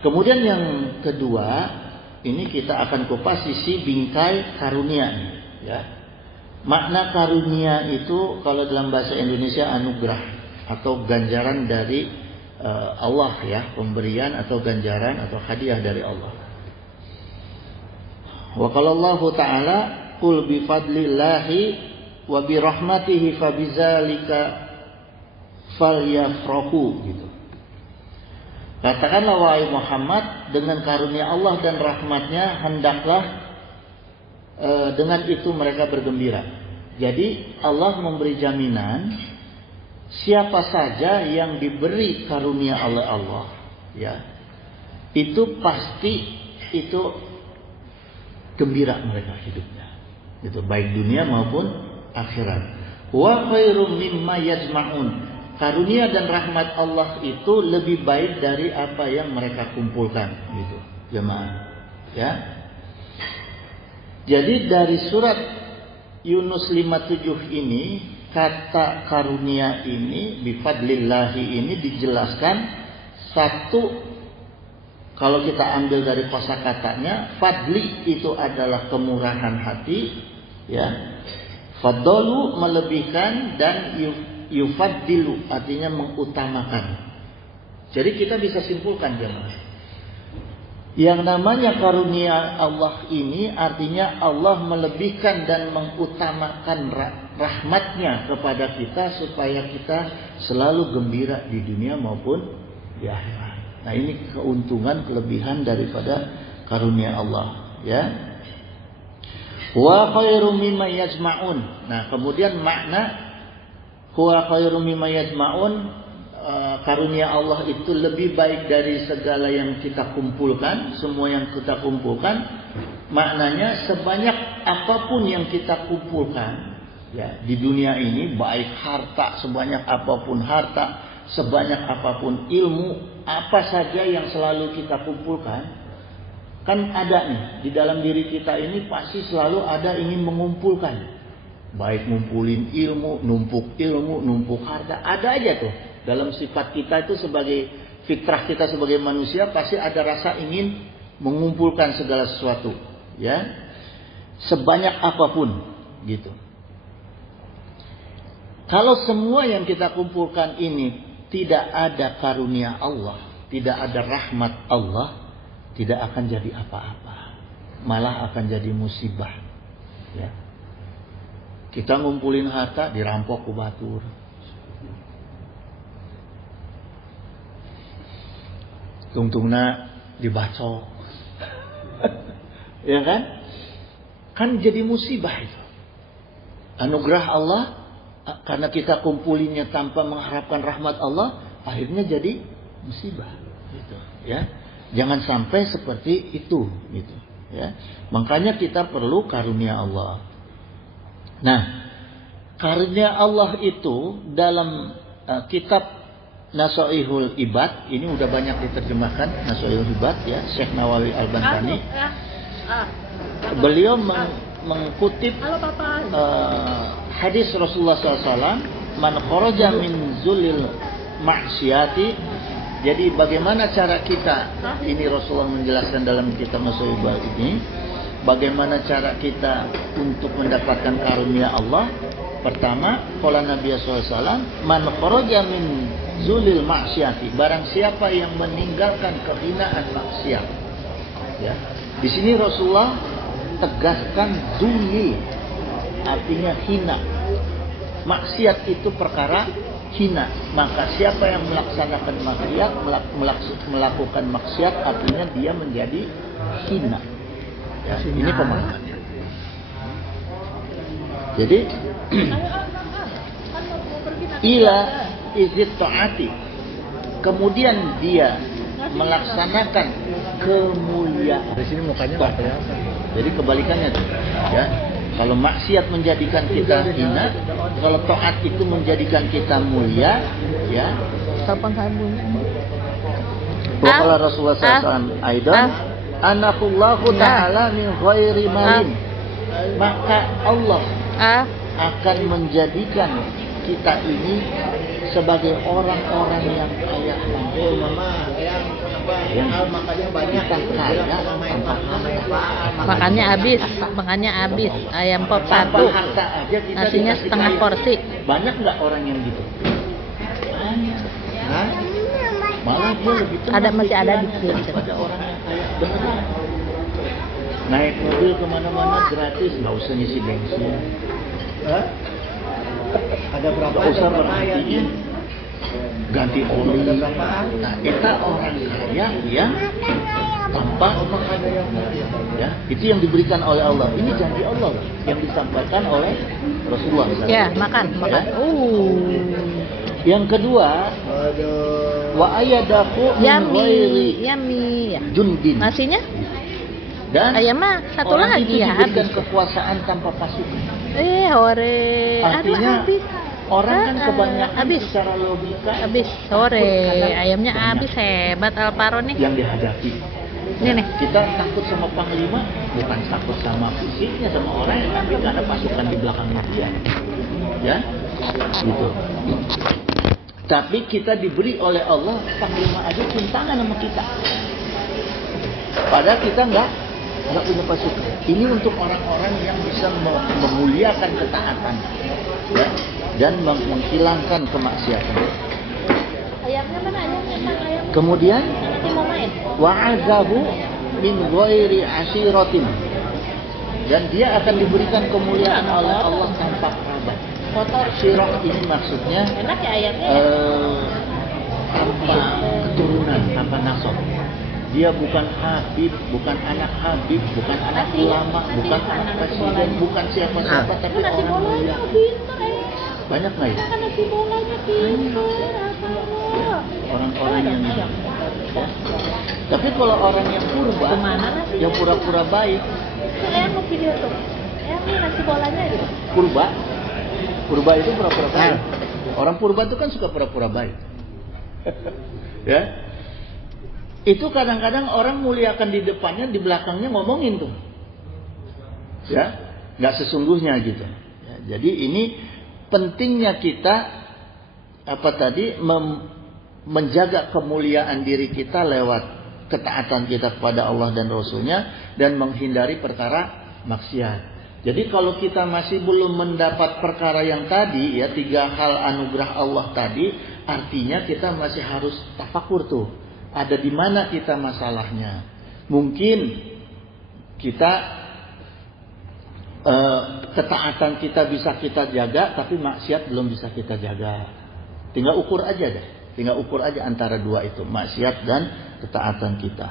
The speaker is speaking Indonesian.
Kemudian yang kedua, ini kita akan kupas sisi bingkai karunia, ya. Makna karunia itu kalau dalam bahasa Indonesia anugerah atau ganjaran dari Allah, ya, pemberian atau ganjaran atau hadiah dari Allah. Wa qala Allah Ta'ala qul bi fadlillahi wa bi rahmatihi fabidzalika falyafrahu, gitu. Katakanlah wahai Muhammad, dengan karunia Allah dan rahmatnya hendaklah dengan itu mereka bergembira. Jadi Allah memberi jaminan siapa saja yang diberi karunia oleh Allah, ya, itu pasti itu gembira mereka hidupnya, itu baik dunia maupun akhirat. Wa khairum mimma yajma'un. Karunia dan rahmat Allah itu lebih baik dari apa yang mereka kumpulkan, gitu, jemaah, ya. Jadi dari surat Yunus 57 ini, kata karunia ini, bifadlillahi ini dijelaskan satu. Kalau kita ambil dari kosakatanya, fadli itu adalah kemurahan hati, ya. Fadlu melebihkan, dan yufaddilu artinya mengutamakan. Jadi kita bisa simpulkan, jemaah, yang namanya karunia Allah ini artinya Allah melebihkan dan mengutamakan rahmatnya kepada kita supaya kita selalu gembira di dunia maupun di akhirat. Nah, ini keuntungan kelebihan daripada karunia Allah, ya. Wa khairum mimma yajma'un. Nah, kemudian makna huwa khairum mimma yajma'un, karunia Allah itu lebih baik dari segala yang kita kumpulkan, semua yang kita kumpulkan. Maknanya sebanyak apapun yang kita kumpulkan, ya, di dunia ini, baik harta, sebanyak apapun harta, sebanyak apapun ilmu, apa saja yang selalu kita kumpulkan, kan ada nih di dalam diri kita ini pasti selalu ada ingin mengumpulkan. Baik ngumpulin ilmu, numpuk harta, ada aja tuh. Dalam sifat kita itu sebagai fitrah kita sebagai manusia pasti ada rasa ingin mengumpulkan segala sesuatu, ya. Sebanyak apapun, gitu. Kalau semua yang kita kumpulkan ini tidak ada karunia Allah, tidak ada rahmat Allah, tidak akan jadi apa-apa. Malah akan jadi musibah, ya. Kita ngumpulin harta dirampok ku batur. Tungtungna dibacok. Ya kan? Kan jadi musibah itu. Anugerah Allah, karena kita kumpulinnya tanpa mengharapkan rahmat Allah, akhirnya jadi musibah, gitu, ya. Jangan sampai seperti itu, gitu, ya. Makanya kita perlu karunia Allah. Nah, karunia Allah itu dalam kitab Nasoihul Ibad, ini udah banyak diterjemahkan, Nasoihul Ibad, ya, Syekh Nawawi Al-Bantani. Beliau mengkutip hadis Rasulullah SAW, man kharaja min zulil ma'siyati. Jadi bagaimana cara kita, ini Rasulullah menjelaskan dalam kitab Nasoihul Ibad ini, bagaimana cara kita untuk mendapatkan karunia Allah. Pertama, qala Nabi sallallahu alaihi wasallam, man kharaja min zulil ma'siyati, barang siapa yang meninggalkan kehinaan maksiat. Ya. Di sini Rasulullah tegaskan zulil, artinya hina. Maksiat itu perkara hina. Maka siapa yang melaksanakan maksiat, melakukan maksiat, artinya dia menjadi hina. Ya, ini pemahamannya. Jadi ila izit taati, kemudian dia melaksanakan kemuliaan. Di sini mukanya nggak kelihatan. Jadi kebalikannya tuh, ya. Kalau maksiat menjadikan kita hina, kalau taat itu menjadikan kita mulia, ya. Kapan saya bunyi? Wakala Rasulullah SAW aidan, anakullahu ta'ala min ghairi malin. Maka Allah akan menjadikan kita ini sebagai orang-orang yang kaya. kaya, makanya banyak kita kaya tanpa harta. Makannya habis. Ayam pop Tanpa 1. harta aja kita Nasinya dikasih setengah kaya. porsi. Banyak nggak orang yang gitu? Banyak. Hah? Malah dia lebih tenang Masih ada di pikirannya sini. daripada orang yang kaya beneran. Naik mobil kemana-mana gratis, nggak usah ngisi bensin. Hah? Ada berapa? Nggak usah merhatiin ganti oli. Nah, kita orang kaya yang tanpa ya, itu yang diberikan oleh Allah. Ini janji Allah yang disampaikan oleh Rasulullah. Ya, makan. Ya. Yang kedua, wa ayadaku min ghairi Yummy. Ya. jundin. Nasinya? Dan Ayam mah satu orang lagi itu ya, diberikan habis. kekuasaan tanpa pasukan. Hore. Artinya habis. orang kan kebanyakan habis. secara logika Habis sore. karena Ayamnya banyak habis, hebat Alparo nih. yang dihadapi. Nih. Kita takut sama panglima, bukan takut sama fisiknya, sama orang, tapi karena pasukan di belakangnya dia. Ya, gitu. Tapi kita diberi oleh Allah panglima aja cintangan sama kita. Padahal kita nggak punya pasukan. Ini untuk orang-orang yang bisa memuliakan ketaatan, ya, dan menghilangkan kemaksiatan. Ayamnya mana? Ayam. Kemudian Nanti mau main. wa'azahu min ghairi ashiratin, dan dia akan diberikan kemuliaan oleh Allah tanpa kerabat. Syirah ini maksudnya Enak ya ayamnya? tanpa keturunan, tanpa nasab. Dia bukan Habib, bukan anak Habib, bukan anak ulama, bukan anak presiden, bukan siapa-siapa, tapi Nasi orang mulia. bolanya pinter Banyak nggak ya? Makan nasi bolanya pinter. Orang-orang yang ya. Tapi kalau orang yang purba, Kemana nasi? yang pura-pura baik, Saya mau video tuh. Ini nasi bolanya gitu. purba itu pura-pura baik. Orang purba itu kan suka pura-pura baik. Ya. Itu kadang-kadang orang muliakan di depannya, di belakangnya ngomongin tuh. Ya, nggak sesungguhnya gitu. Ya, jadi ini pentingnya kita menjaga kemuliaan diri kita lewat ketaatan kita kepada Allah dan Rasulnya, dan menghindari perkara maksiat. Jadi kalau kita masih belum mendapat perkara yang tadi, ya 3 hal anugerah Allah tadi, artinya kita masih harus tafakur tuh. Ada di mana kita masalahnya? Mungkin kita ketaatan kita bisa kita jaga, tapi maksiat belum bisa kita jaga. Tinggal ukur aja deh. Tinggal ukur aja antara dua itu, maksiat dan ketaatan kita.